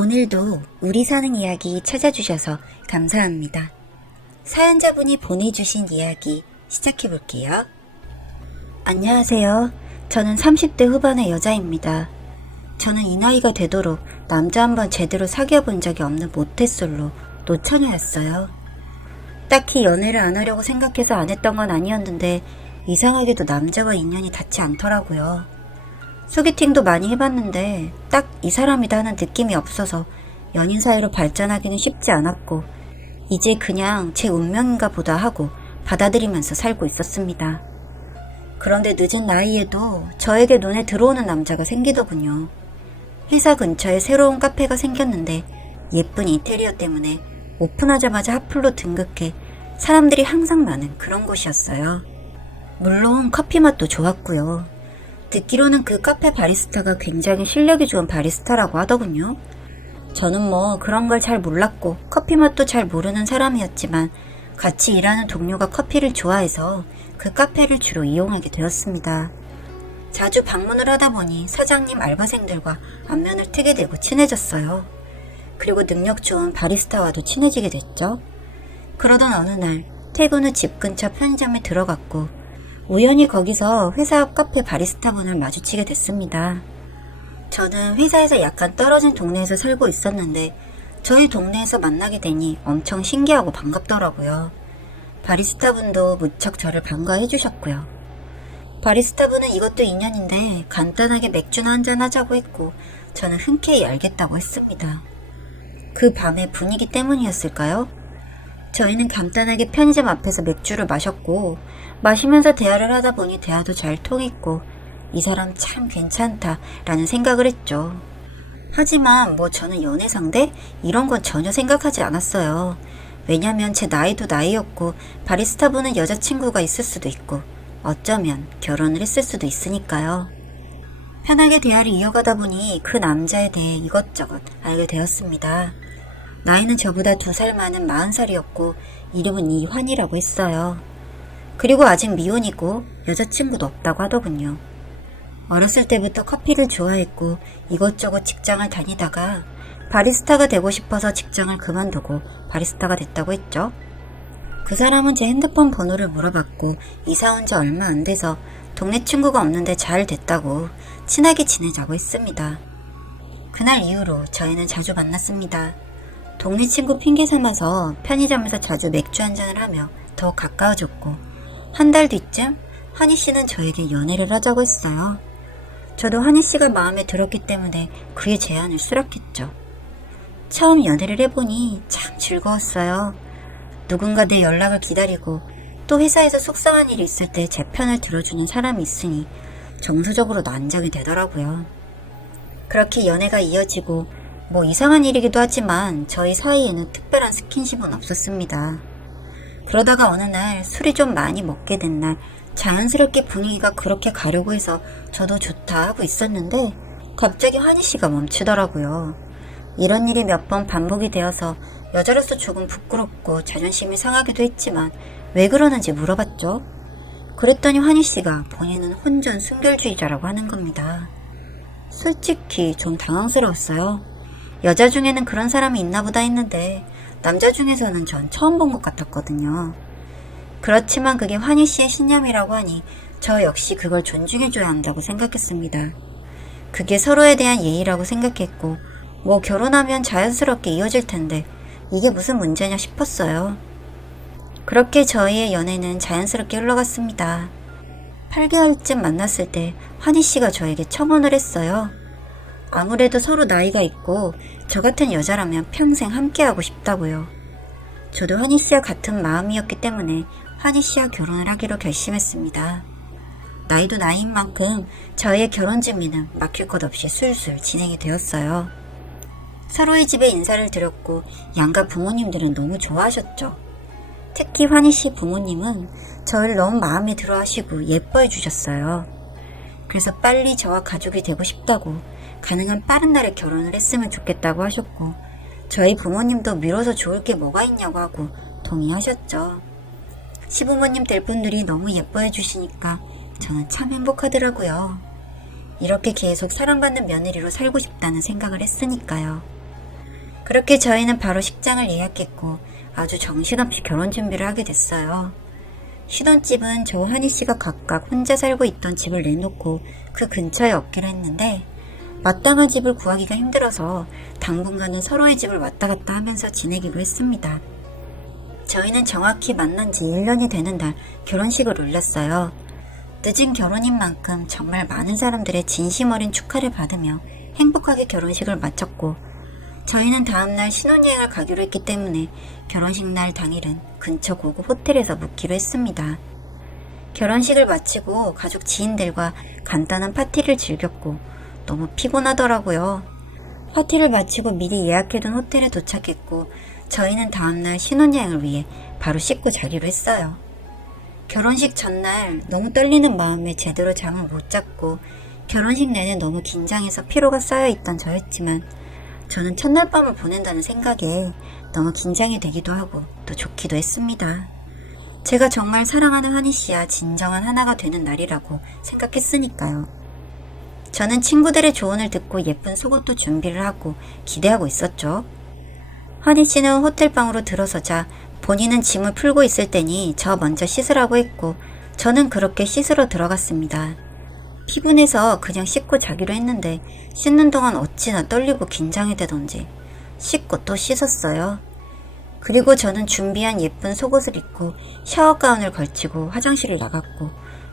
오늘도 우리 사는 이야기 찾아주셔서 감사합니다. 사연자분이 보내주신 이야기 시작해볼게요. 안녕하세요. 저는 30대 후반의 여자입니다. 저는 이 나이가 되도록 남자 한번 제대로 사귀어 본 적이 없는 모태솔로 노처녀였어요. 딱히 연애를 안 하려고 생각해서 안 했던 건 아니었는데 이상하게도 남자와 인연이 닿지 않더라고요. 소개팅도 많이 해봤는데 딱 이 사람이다 하는 느낌이 없어서 연인 사이로 발전하기는 쉽지 않았고 이제 그냥 제 운명인가 보다 하고 받아들이면서 살고 있었습니다. 그런데 늦은 나이에도 저에게 눈에 들어오는 남자가 생기더군요. 회사 근처에 새로운 카페가 생겼는데 예쁜 인테리어 때문에 오픈하자마자 핫플로 등극해 사람들이 항상 많은 그런 곳이었어요. 물론 커피 맛도 좋았고요. 듣기로는 그 카페 바리스타가 굉장히 실력이 좋은 바리스타라고 하더군요. 저는 뭐 그런 걸 잘 몰랐고 커피 맛도 잘 모르는 사람이었지만 같이 일하는 동료가 커피를 좋아해서 그 카페를 주로 이용하게 되었습니다. 자주 방문을 하다 보니 사장님 알바생들과 안면을 트게 되고 친해졌어요. 그리고 능력 좋은 바리스타와도 친해지게 됐죠. 그러던 어느 날 퇴근 후 집 근처 편의점에 들어갔고 우연히 거기서 회사 앞 카페 바리스타분을 마주치게 됐습니다. 저는 회사에서 약간 떨어진 동네에서 살고 있었는데 저희 동네에서 만나게 되니 엄청 신기하고 반갑더라고요. 바리스타분도 무척 저를 반가워해 주셨고요. 바리스타분은 이것도 인연인데 간단하게 맥주나 한잔 하자고 했고 저는 흔쾌히 알겠다고 했습니다. 그 밤의 분위기 때문이었을까요? 저희는 간단하게 편의점 앞에서 맥주를 마셨고 마시면서 대화를 하다 보니 대화도 잘 통했고 이 사람 참 괜찮다 라는 생각을 했죠. 하지만 뭐 저는 연애 상대? 이런 건 전혀 생각하지 않았어요. 왜냐면 제 나이도 나이였고 바리스타분은 여자친구가 있을 수도 있고 어쩌면 결혼을 했을 수도 있으니까요. 편하게 대화를 이어가다 보니 그 남자에 대해 이것저것 알게 되었습니다. 나이는 저보다 2살 많은 40살이었고 이름은 이환이라고 했어요. 그리고 아직 미혼이고 여자친구도 없다고 하더군요. 어렸을 때부터 커피를 좋아했고 이것저것 직장을 다니다가 바리스타가 되고 싶어서 직장을 그만두고 바리스타가 됐다고 했죠. 그 사람은 제 핸드폰 번호를 물어봤고 이사 온 지 얼마 안 돼서 동네 친구가 없는데 잘 됐다고 친하게 지내자고 했습니다. 그날 이후로 저희는 자주 만났습니다. 동네 친구 핑계 삼아서 편의점에서 자주 맥주 한잔을 하며 더 가까워졌고 한 달 뒤쯤 한희씨는 저에게 연애를 하자고 했어요. 저도 한희씨가 마음에 들었기 때문에 그의 제안을 수락했죠. 처음 연애를 해보니 참 즐거웠어요. 누군가 내 연락을 기다리고 또 회사에서 속상한 일이 있을 때 제 편을 들어주는 사람이 있으니 정서적으로도 안정이 되더라고요. 그렇게 연애가 이어지고 뭐 이상한 일이기도 하지만 저희 사이에는 특별한 스킨십은 없었습니다. 그러다가 어느 날 술이 좀 많이 먹게 된 날 자연스럽게 분위기가 그렇게 가려고 해서 저도 좋다 하고 있었는데 갑자기 환희씨가 멈추더라고요. 이런 일이 몇 번 반복이 되어서 여자로서 조금 부끄럽고 자존심이 상하기도 했지만 왜 그러는지 물어봤죠. 그랬더니 환희씨가 본인은 혼전 순결주의자라고 하는 겁니다. 솔직히 좀 당황스러웠어요. 여자 중에는 그런 사람이 있나 보다 했는데 남자 중에서는 전 처음 본 것 같았거든요. 그렇지만 그게 환희씨의 신념이라고 하니 저 역시 그걸 존중해줘야 한다고 생각했습니다. 그게 서로에 대한 예의라고 생각했고 뭐 결혼하면 자연스럽게 이어질 텐데 이게 무슨 문제냐 싶었어요. 그렇게 저희의 연애는 자연스럽게 흘러갔습니다. 8개월쯤 만났을 때 환희씨가 저에게 첨언을 했어요. 아무래도 서로 나이가 있고 저 같은 여자라면 평생 함께하고 싶다고요. 저도 환희씨와 같은 마음이었기 때문에 환희씨와 결혼을 하기로 결심했습니다. 나이도 나이인 만큼 저희의 결혼 준비는 막힐 것 없이 술술 진행이 되었어요. 서로의 집에 인사를 드렸고 양가 부모님들은 너무 좋아하셨죠. 특히 환희씨 부모님은 저를 너무 마음에 들어 하시고 예뻐해 주셨어요. 그래서 빨리 저와 가족이 되고 싶다고 가능한 빠른 날에 결혼을 했으면 좋겠다고 하셨고 저희 부모님도 미뤄서 좋을 게 뭐가 있냐고 하고 동의하셨죠. 시부모님 될 분들이 너무 예뻐해 주시니까 저는 참 행복하더라고요. 이렇게 계속 사랑받는 며느리로 살고 싶다는 생각을 했으니까요. 그렇게 저희는 바로 식장을 예약했고 아주 정신없이 결혼 준비를 하게 됐어요. 신혼집은 저와 한희 씨가 각각 혼자 살고 있던 집을 내놓고 그 근처에 얻기로 했는데 마땅한 집을 구하기가 힘들어서 당분간은 서로의 집을 왔다 갔다 하면서 지내기로 했습니다. 저희는 정확히 만난 지 1년이 되는 날 결혼식을 올렸어요. 늦은 결혼인 만큼 정말 많은 사람들의 진심 어린 축하를 받으며 행복하게 결혼식을 마쳤고 저희는 다음날 신혼여행을 가기로 했기 때문에 결혼식 날 당일은 근처 고급 호텔에서 묵기로 했습니다. 결혼식을 마치고 가족 지인들과 간단한 파티를 즐겼고 너무 피곤하더라고요. 파티를 마치고 미리 예약해둔 호텔에 도착했고 저희는 다음날 신혼여행을 위해 바로 씻고 자기로 했어요. 결혼식 전날 너무 떨리는 마음에 제대로 잠을 못 잤고 결혼식 내내 너무 긴장해서 피로가 쌓여있던 저였지만 저는 첫날 밤을 보낸다는 생각에 너무 긴장이 되기도 하고 또 좋기도 했습니다. 제가 정말 사랑하는 한희 씨와 진정한 하나가 되는 날이라고 생각했으니까요. 저는 친구들의 조언을 듣고 예쁜 속옷도 준비를 하고 기대하고 있었죠. 한희 씨는 호텔방으로 들어서자 본인은 짐을 풀고 있을 테니 저 먼저 씻으라고 했고 저는 그렇게 씻으러 들어갔습니다. 피곤해서 그냥 씻고 자기로 했는데 씻는 동안 어찌나 떨리고 긴장이 되던지 씻고 또 씻었어요. 그리고 저는 준비한 예쁜 속옷을 입고 샤워 가운을 걸치고 화장실을 나갔고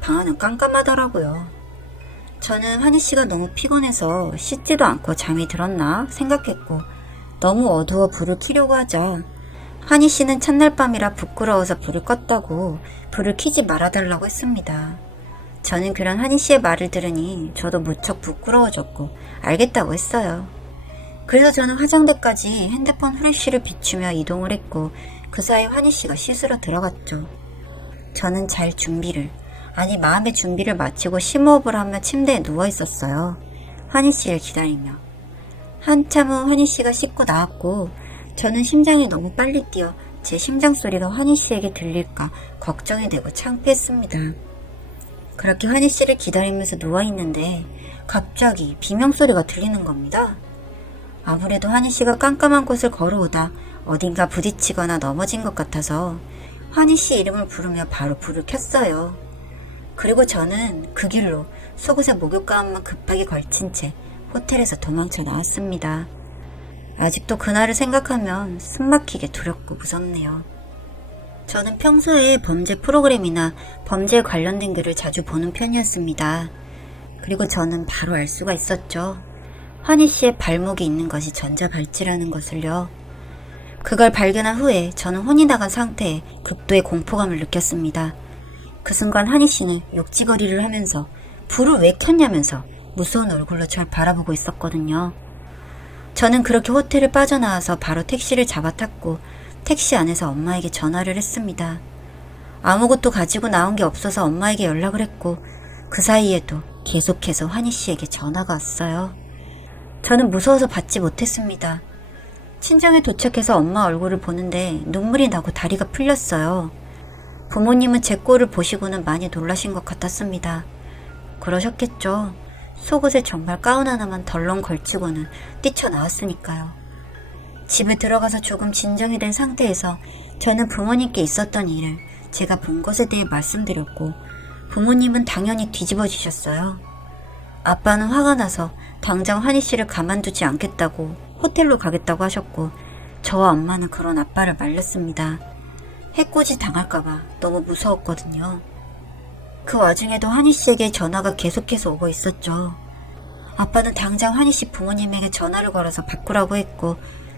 방 안은 깜깜하더라고요. 저는 한희 씨가 너무 피곤해서 씻지도 않고 잠이 들었나 생각했고 너무 어두워 불을 켜려고 하자 한희 씨는 첫날 밤이라 부끄러워서 불을 껐다고 불을 켜지 말아달라고 했습니다. 저는 그런 한희 씨의 말을 들으니 저도 무척 부끄러워졌고 알겠다고 했어요. 그래서 저는 화장대까지 핸드폰 후레쉬를 비추며 이동을 했고 그 사이 한희 씨가 씻으러 들어갔죠. 저는 잘 준비를 아니 마음의 준비를 마치고 심호흡을 하며 침대에 누워 있었어요. 한희 씨를 기다리며. 한참 후 한희 씨가 씻고 나왔고 저는 심장이 너무 빨리 뛰어 제 심장 소리가 한희 씨에게 들릴까 걱정이 되고 창피했습니다. 그렇게 한희 씨를 기다리면서 누워있는데 갑자기 비명소리가 들리는 겁니다. 아무래도 한희 씨가 깜깜한 곳을 걸어오다 어딘가 부딪히거나 넘어진 것 같아서 한희 씨 이름을 부르며 바로 불을 켰어요. 그리고 저는 그 길로 속옷에 목욕 가운만 급하게 걸친 채 호텔에서 도망쳐 나왔습니다. 아직도 그날을 생각하면 숨막히게 두렵고 무섭네요. 저는 평소에 범죄 프로그램이나 범죄에 관련된 글을 자주 보는 편이었습니다. 그리고 저는 바로 알 수가 있었죠. 한희 씨의 발목에 있는 것이 전자발찌라는 것을요. 그걸 발견한 후에 저는 혼이 나간 상태에 극도의 공포감을 느꼈습니다. 그 순간 한희 씨는 욕지거리를 하면서 불을 왜 켰냐면서 무서운 얼굴로 절 바라보고 있었거든요. 저는 그렇게 호텔을 빠져나와서 바로 택시를 잡아 탔고 택시 안에서 엄마에게 전화를 했습니다. 아무것도 가지고 나온 게 없어서 엄마에게 연락을 했고 그 사이에도 계속해서 한희 씨에게 전화가 왔어요. 저는 무서워서 받지 못했습니다. 친정에 도착해서 엄마 얼굴을 보는데 눈물이 나고 다리가 풀렸어요. 부모님은 제 꼴을 보시고는 많이 놀라신 것 같았습니다. 그러셨겠죠. 속옷에 정말 가운 하나만 덜렁 걸치고는 뛰쳐나왔으니까요. 집에 들어가서 조금 진정이 된 상태에서 저는 부모님께 있었던 일을 제가 본 것에 대해 말씀드렸고 부모님은 당연히 뒤집어지셨어요. 아빠는 화가 나서 당장 한희 씨를 가만두지 않겠다고 호텔로 가겠다고 하셨고 저와 엄마는 그런 아빠를 말렸습니다. 해코지 당할까봐 너무 무서웠거든요. 그 와중에도 한희 씨에게 전화가 계속해서 오고 있었죠. 아빠는 당장 한희 씨 부모님에게 전화를 걸어서 바꾸라고 했고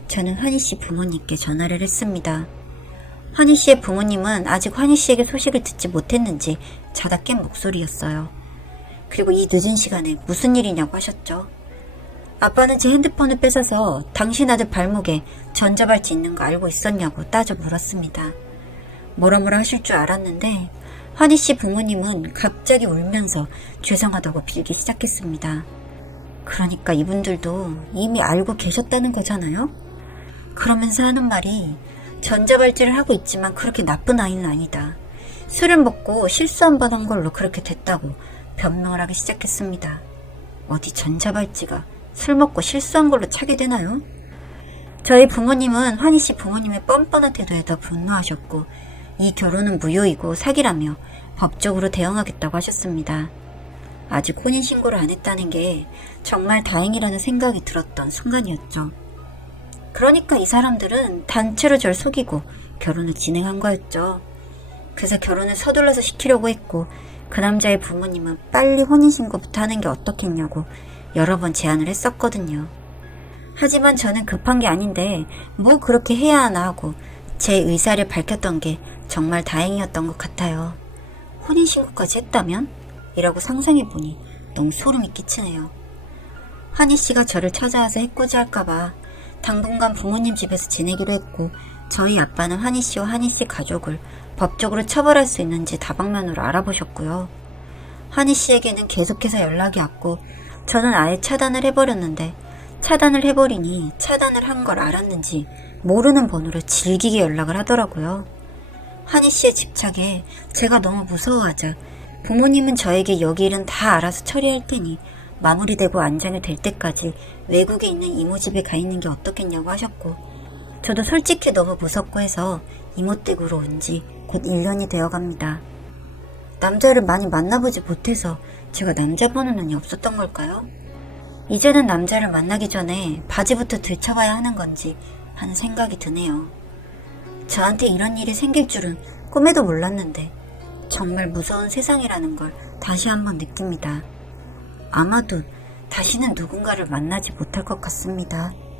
저는 한희 씨 부모님께 전화를 했습니다. 한희 씨의 부모님은 아직 한희 씨에게 소식을 듣지 못했는지 자다 깬 목소리였어요. 그리고 이 늦은 시간에 무슨 일이냐고 하셨죠. 아빠는 제 핸드폰을 뺏어서 당신 아들 발목에 전자발찌 있는 거 알고 있었냐고 따져 물었습니다. 뭐라 하실 줄 알았는데 한희 씨 부모님은 갑자기 울면서 죄송하다고 빌기 시작했습니다. 그러니까 이분들도 이미 알고 계셨다는 거잖아요? 그러면서 하는 말이 전자발찌를 하고 있지만 그렇게 나쁜 아이는 아니다. 술을 먹고 실수 한 번 한 걸로 그렇게 됐다고 변명을 하기 시작했습니다. 어디 전자발찌가 술 먹고 실수한 걸로 차게 되나요? 저희 부모님은 환희 씨 부모님의 뻔뻔한 태도에 더 분노하셨고 이 결혼은 무효이고 사기라며 법적으로 대응하겠다고 하셨습니다. 아직 혼인신고를 안 했다는 게 정말 다행이라는 생각이 들었던 순간이었죠. 그러니까 이 사람들은 단체로 절 속이고 결혼을 진행한 거였죠. 그래서 결혼을 서둘러서 시키려고 했고 그 남자의 부모님은 빨리 혼인신고부터 하는 게 어떻겠냐고 여러 번 제안을 했었거든요. 하지만 저는 급한 게 아닌데 뭘 그렇게 해야 하나 하고 제 의사를 밝혔던 게 정말 다행이었던 것 같아요. 혼인신고까지 했다면? 이라고 상상해보니 너무 소름이 끼치네요. 환희 씨가 저를 찾아와서 해코지할까봐 당분간 부모님 집에서 지내기로 했고 저희 아빠는 환희 씨와 환희 씨 가족을 법적으로 처벌할 수 있는지 다방면으로 알아보셨고요. 환희 씨에게는 계속해서 연락이 왔고 저는 아예 차단을 해버렸는데 차단을 해버리니 차단을 한 걸 알았는지 모르는 번호로 질기게 연락을 하더라고요. 환희 씨의 집착에 제가 너무 무서워하자 부모님은 저에게 여기 일은 다 알아서 처리할 테니 마무리되고 안정이 될 때까지 외국에 있는 이모 집에 가 있는 게 어떻겠냐고 하셨고 저도 솔직히 너무 무섭고 해서 이모 댁으로 온 지 곧 1년이 되어갑니다. 남자를 많이 만나보지 못해서 제가 남자 보는 눈이 없었던 걸까요? 이제는 남자를 만나기 전에 바지부터 들춰봐야 하는 건지 하는 생각이 드네요. 저한테 이런 일이 생길 줄은 꿈에도 몰랐는데 정말 무서운 세상이라는 걸 다시 한번 느낍니다. 아마도 다시는 누군가를 만나지 못할 것 같습니다.